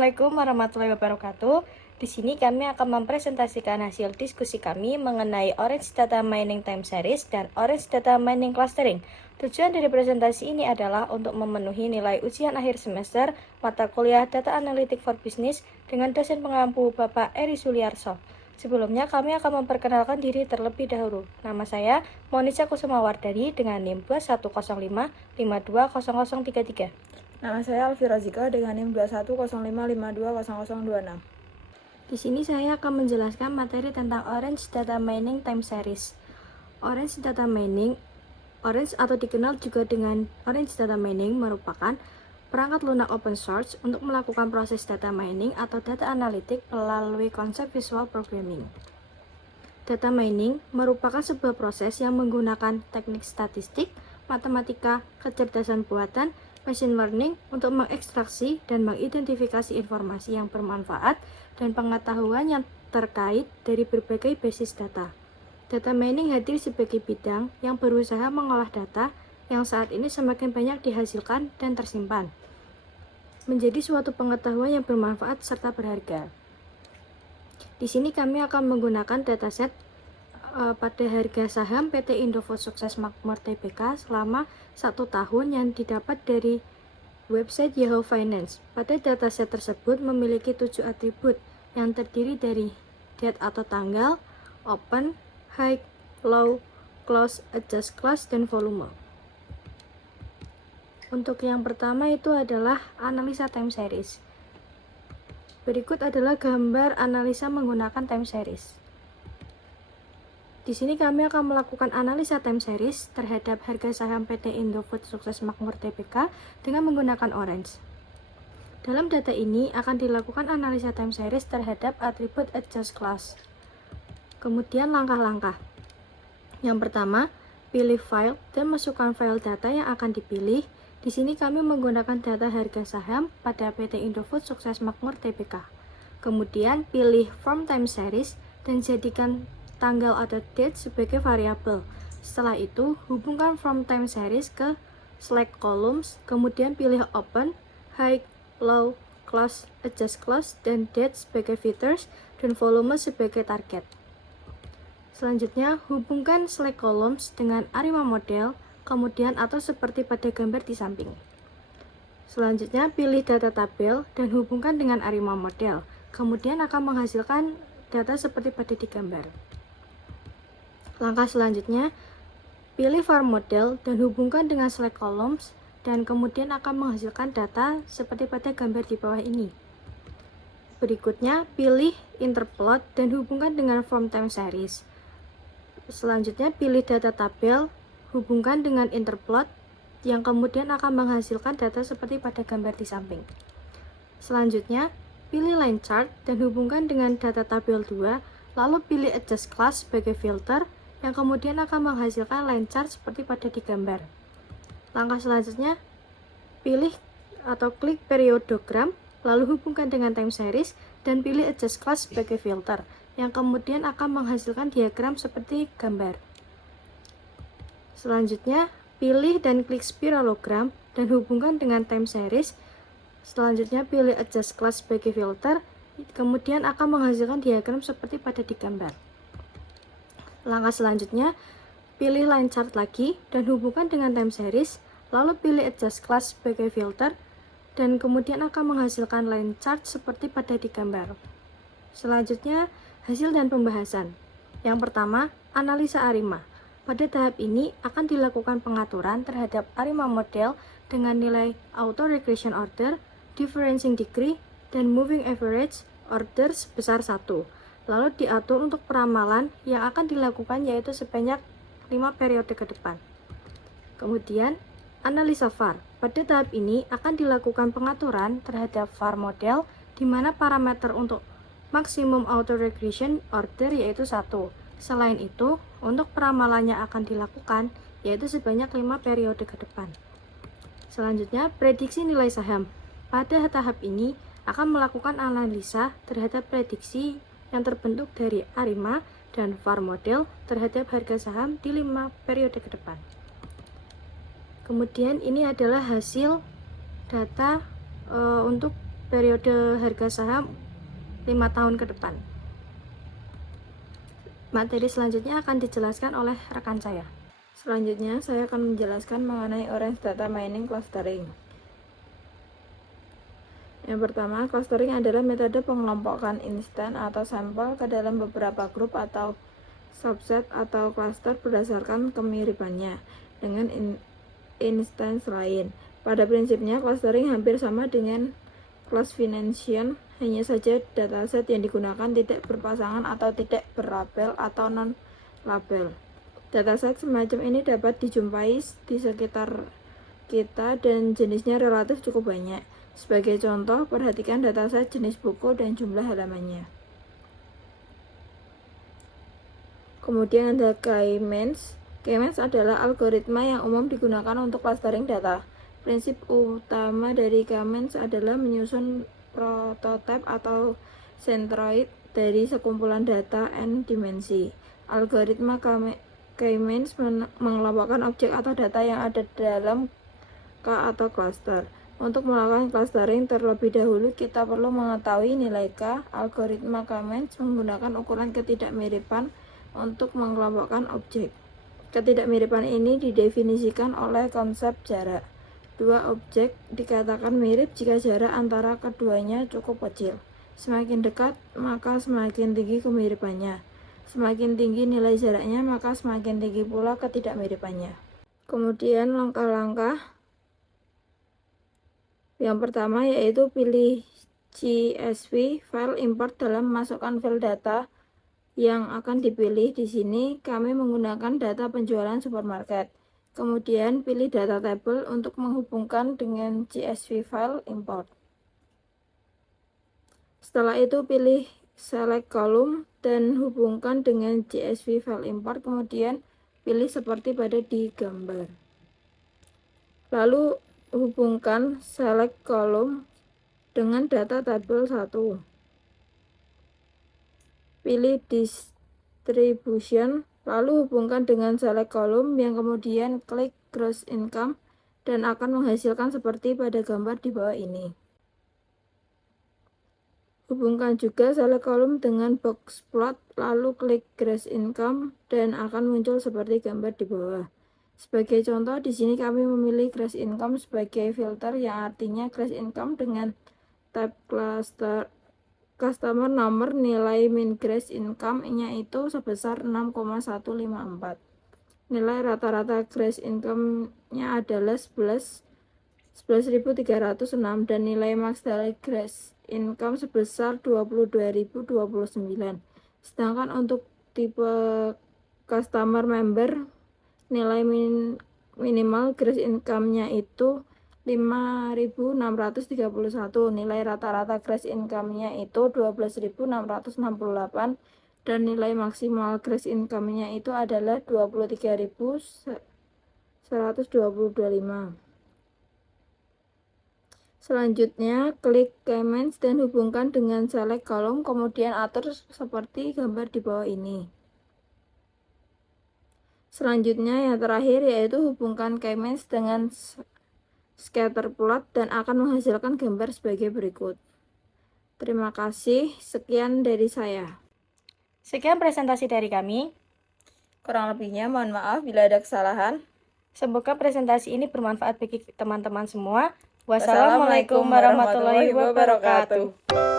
Assalamualaikum warahmatullahi wabarakatuh. Di sini kami akan mempresentasikan hasil diskusi kami mengenai Orange Data Mining Time Series dan Orange Data Mining Clustering. Tujuan dari presentasi ini adalah untuk memenuhi nilai ujian akhir semester mata kuliah Data Analytic for Business dengan dosen pengampu Bapak Eri Suliarso. Sebelumnya kami akan memperkenalkan diri terlebih dahulu. Nama saya Monica Kusumawardani dengan NIM 2105520033. Nama saya Alfira Zika dengan NIM 2105520026. Di sini saya akan menjelaskan materi tentang Orange Data Mining Time Series. Orange Data Mining, Orange atau dikenal juga dengan Orange Data Mining merupakan perangkat lunak open source untuk melakukan proses data mining atau data analitik melalui konsep visual programming. Data mining merupakan sebuah proses yang menggunakan teknik statistik, matematika, kecerdasan buatan, machine learning untuk mengekstraksi dan mengidentifikasi informasi yang bermanfaat dan pengetahuan yang terkait dari berbagai basis data. Data mining hadir sebagai bidang yang berusaha mengolah data yang saat ini semakin banyak dihasilkan dan tersimpan, menjadi suatu pengetahuan yang bermanfaat serta berharga. Di sini kami akan menggunakan dataset pada harga saham PT Indofood Sukses Makmur Tbk selama 1 tahun yang didapat dari website Yahoo Finance. Pada dataset tersebut memiliki 7 atribut yang terdiri dari date atau tanggal, open, high, low, close, adjust class, dan volume. Untuk yang pertama itu adalah analisa time series. Berikut adalah gambar analisa menggunakan time series. Di sini kami akan melakukan analisa time series terhadap harga saham PT Indofood Sukses Makmur Tbk dengan menggunakan Orange. Dalam data ini akan dilakukan analisa time series terhadap atribut adjust class. Kemudian langkah-langkah. Yang pertama, pilih file dan masukkan file data yang akan dipilih. Di sini kami menggunakan data harga saham pada PT Indofood Sukses Makmur Tbk. Kemudian pilih from time series dan jadikan tanggal atau date sebagai variabel. Setelah itu, hubungkan from time series ke select columns, kemudian pilih open, high, low, close, adjust class, dan date sebagai filters, dan volume sebagai target. Selanjutnya, hubungkan select columns dengan ARIMA model, kemudian atau seperti pada gambar di samping. Selanjutnya, pilih data tabel dan hubungkan dengan ARIMA model, kemudian akan menghasilkan data seperti pada di gambar. Langkah selanjutnya, pilih form model dan hubungkan dengan select columns dan kemudian akan menghasilkan data seperti pada gambar di bawah ini. Berikutnya, pilih interplot dan hubungkan dengan from time series. Selanjutnya, pilih data tabel, hubungkan dengan interplot yang kemudian akan menghasilkan data seperti pada gambar di samping. Selanjutnya, pilih line chart dan hubungkan dengan data tabel 2, lalu pilih adjust class sebagai filter yang kemudian akan menghasilkan line chart seperti pada di gambar. Langkah selanjutnya, pilih atau klik periodogram, lalu hubungkan dengan time series dan pilih adjust class sebagai filter yang kemudian akan menghasilkan diagram seperti gambar. Selanjutnya, pilih dan klik spiralogram dan hubungkan dengan time series. Selanjutnya, pilih adjust class sebagai filter, kemudian akan menghasilkan diagram seperti pada di gambar. Langkah selanjutnya, pilih line chart lagi dan hubungkan dengan time series, lalu pilih adjust class sebagai filter, dan kemudian akan menghasilkan line chart seperti pada di gambar. Selanjutnya, hasil dan pembahasan. Yang pertama, analisa ARIMA. Pada tahap ini akan dilakukan pengaturan terhadap ARIMA model dengan nilai auto regression order, differencing degree, dan moving average order sebesar 1. Lalu diatur untuk peramalan yang akan dilakukan yaitu sebanyak 5 periode ke depan. Kemudian, analisa VAR. Pada tahap ini akan dilakukan pengaturan terhadap VAR model di mana parameter untuk maximum auto regression order yaitu 1. Selain itu, untuk peramalannya akan dilakukan yaitu sebanyak 5 periode ke depan. Selanjutnya, prediksi nilai saham. Pada tahap ini akan melakukan analisa terhadap prediksi yang terbentuk dari ARIMA dan VAR model terhadap harga saham di 5 periode ke depan. Kemudian ini adalah hasil data untuk periode harga saham 5 tahun ke depan. Materi selanjutnya akan dijelaskan oleh rekan saya. Selanjutnya, saya akan menjelaskan mengenai Orange Data Mining Clustering. Yang pertama, clustering adalah metode pengelompokan instan atau sampel ke dalam beberapa grup atau subset atau cluster berdasarkan kemiripannya dengan instance lain. Pada prinsipnya, clustering hampir sama dengan classification, hanya saja dataset yang digunakan tidak berpasangan atau tidak berlabel atau non-label. Dataset semacam ini dapat dijumpai di sekitar kita dan jenisnya relatif cukup banyak. Sebagai contoh, perhatikan dataset jenis buku dan jumlah halamannya. Kemudian ada K-means. K-means adalah algoritma yang umum digunakan untuk clustering data. Prinsip utama dari K-means adalah menyusun prototipe atau centroid dari sekumpulan data n dimensi. Algoritma K-means mengelompokkan objek atau data yang ada dalam K atau cluster. Untuk melakukan clustering terlebih dahulu, kita perlu mengetahui nilai K. Algoritma K-means menggunakan ukuran ketidakmiripan untuk mengelompokkan objek. Ketidakmiripan ini didefinisikan oleh konsep jarak. Dua objek dikatakan mirip jika jarak antara keduanya cukup kecil. Semakin dekat, maka semakin tinggi kemiripannya. Semakin tinggi nilai jaraknya, maka semakin tinggi pula ketidakmiripannya. Kemudian langkah-langkah yang pertama yaitu pilih CSV file import dalam memasukkan file data yang akan dipilih. Di sini kami menggunakan data penjualan supermarket. Kemudian pilih data table untuk menghubungkan dengan CSV file import. Setelah itu pilih select column dan hubungkan dengan CSV file import. Kemudian pilih seperti pada di gambar. Lalu hubungkan select column dengan data tabel 1. Pilih distribution, lalu hubungkan dengan select column yang kemudian klik gross income dan akan menghasilkan seperti pada gambar di bawah ini. Hubungkan juga select column dengan box plot, lalu klik gross income dan akan muncul seperti gambar di bawah. Sebagai contoh, di sini kami memilih gross income sebagai filter, yang artinya gross income dengan tab cluster customer nomor nilai min gross income-nya itu sebesar 6,154. Nilai rata-rata gross income-nya adalah 11.306 dan nilai max dari gross income sebesar 22.029. Sedangkan untuk tipe customer member, nilai minimal gross income-nya itu 5.631, nilai rata-rata gross income-nya itu 12.668 dan nilai maksimal gross income-nya itu adalah 23.125. Selanjutnya, klik K-means dan hubungkan dengan select column, kemudian atur seperti gambar di bawah ini. Selanjutnya, yang terakhir yaitu hubungkan K-means dengan scatter plot dan akan menghasilkan gambar sebagai berikut. Terima kasih, sekian dari saya. Sekian presentasi dari kami. Kurang lebihnya mohon maaf bila ada kesalahan. Semoga presentasi ini bermanfaat bagi teman-teman semua. Wassalamualaikum warahmatullahi wabarakatuh.